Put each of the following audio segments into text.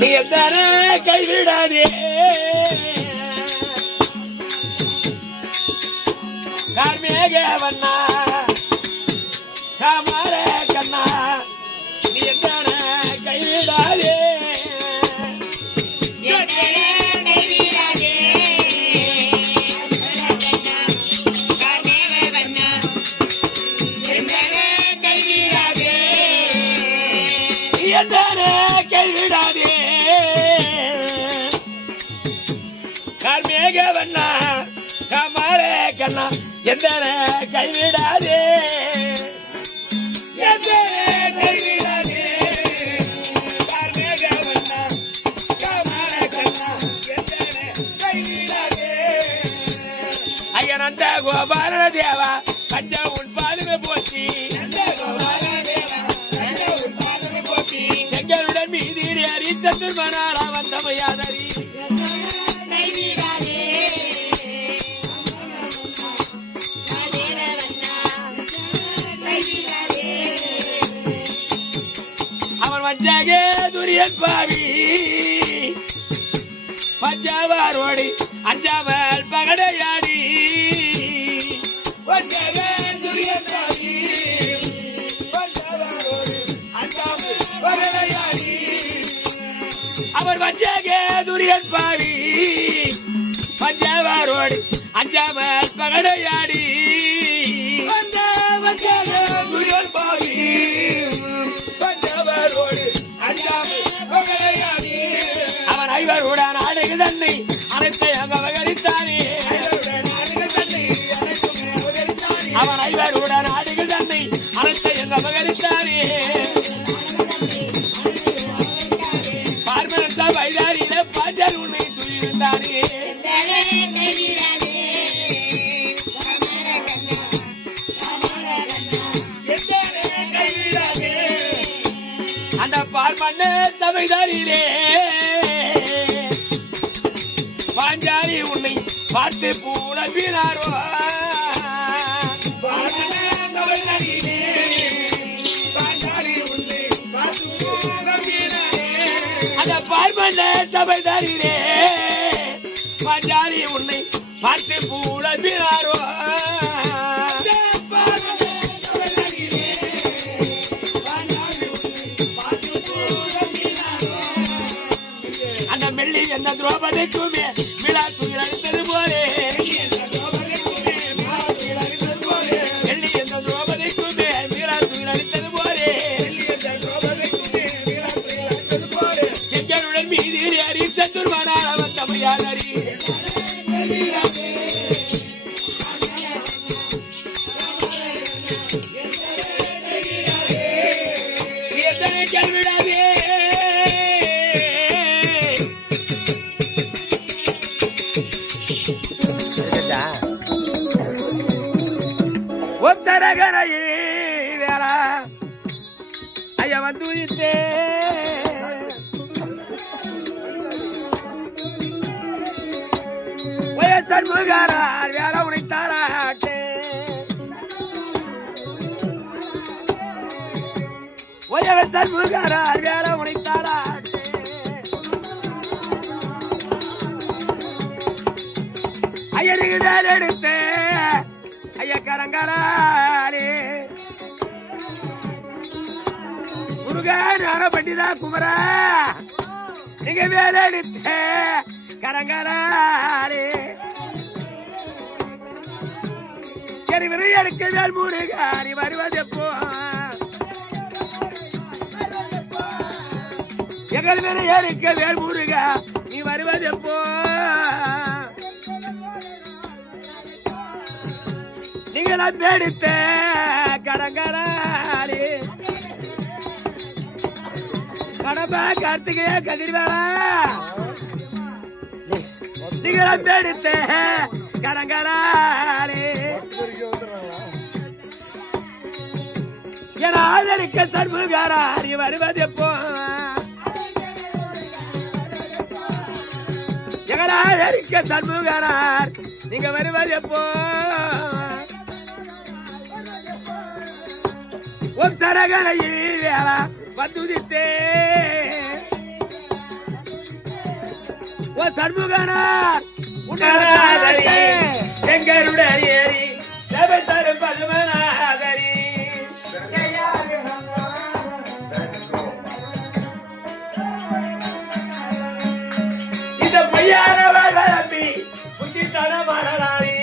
நீ எத்தனை கைவிடாதே கார்மேக வண்ணா காமார கண்ணா நீ எத்தனை கைவிடாதே கைவிடாதே கார்மேக வண்ணா காமார கண்ணா எத்தனை கைவிடாதே கார்மேக வண்ணா காமார கண்ணா எத்தனை கைவிடாதே ஐயனந்த கோபால தேவா பஞ்ச உன் பாதுமை போச்சு செங்கலுடன் மீதீரி அறி சத்துர்மனாரா வந்தமையாதரி அவன் வஞ்சாகே துரியன் பாவி பஞ்சாவாரோடி அஞ்சாமல் பகடையாடி வஞ்சாகே துரியன் பாவி அவர் வஞ்சாகே துரியன் பாவி பஞ்சாவாரோடி அஞ்சாமல் பகடையாடி துரியன் பாவி பஞ்சாவாரோடி அஞ்சாமல் பகடையாடி அவன் ஐவருடன் ஆடுகள் தன்னை அனைத்தை அங்க வகரித்தானே அவன் ஐவருடன் ஆடுகள் தன்னை அனைத்தை அங்க வகரித்தானே வைதாரியில பாஜர் உன்னை துணிந்தானே அந்த பார்மண்ண சபைதாரியிலே பாஞ்சாலி உன்னை பார்த்து பூனப்பினாரோ பார்மன்ன சபைதாரிலே பாஞ்சாலி உன்னை பார்த்து பூனப்பினாரோ அந்த மெல்லி எந்த திரௌபதிக்குமே விழா துயில் அளித்தது போலே மெல்லி எந்த திரௌபதிக்குமே விழா துயில் அளித்தது போலே செங்கருடன் மீதீரி அறி சத்துர்மனாரா வந்தமையாதரி எத்தனை கைவிடாதே ஒத்தரகரையில ஐயா வந்து உயிர்த்தே சண்முகாரார் வேற உனைத்தாராட்டே ஒயவர் சண்முகாரார் வேற உனைத்தாராட்டே ஐயருக்கு தான் எடுத்தே ஐயா கரங்கராலே முருகா ஞான பண்டிதா குமரா நீங்க வேலை எடுத்தே கரங்கராலே எடுக்கிறார் முருகா நீ வருவதெப்போ எங்கள் மேலே எடுக்க வேல் முருகா நீ வருவதெப்போ நீங்களா பேடித்த கடங்கராளி கடம்பா கார்த்திகையா கதிர்வேலா நீங்களா பேடித்த கடங்கராளி என ஆதரிக்க சர்முகாரா நீ வருவதெப்போ எங்களை ஆதரிக்க சர்முகாரார் நீங்க வருவதெப்போ சரகரையில் வந்துதித்தே ஓ சண்முகனார் உணராதரி எங்களுடைய சேவை தரும் பதுமநாதரி இந்த பொய்யானவர் வளர்த்தி புத்தித்தனமானாரி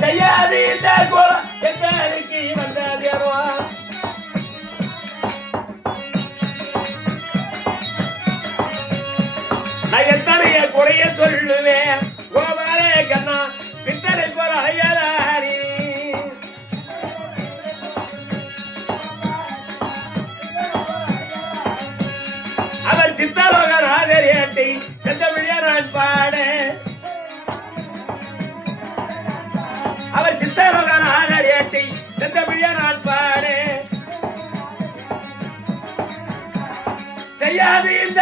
செய்யாது இந்த கோலம் எத்தனைக்கு வந்ததேவா நான் எத்தனைய குறைய சொல்லுவேன் கோபாலே கண்ணா பித்தரை போல ஐயதாரி அவர் சித்தலோகன் ஆதரியத்தை செந்தமிழிய நான் பாட அவர் சித்தலோகன் ஆதரியத்தை செந்தமிழிய நான் பாட செய்யாது இந்த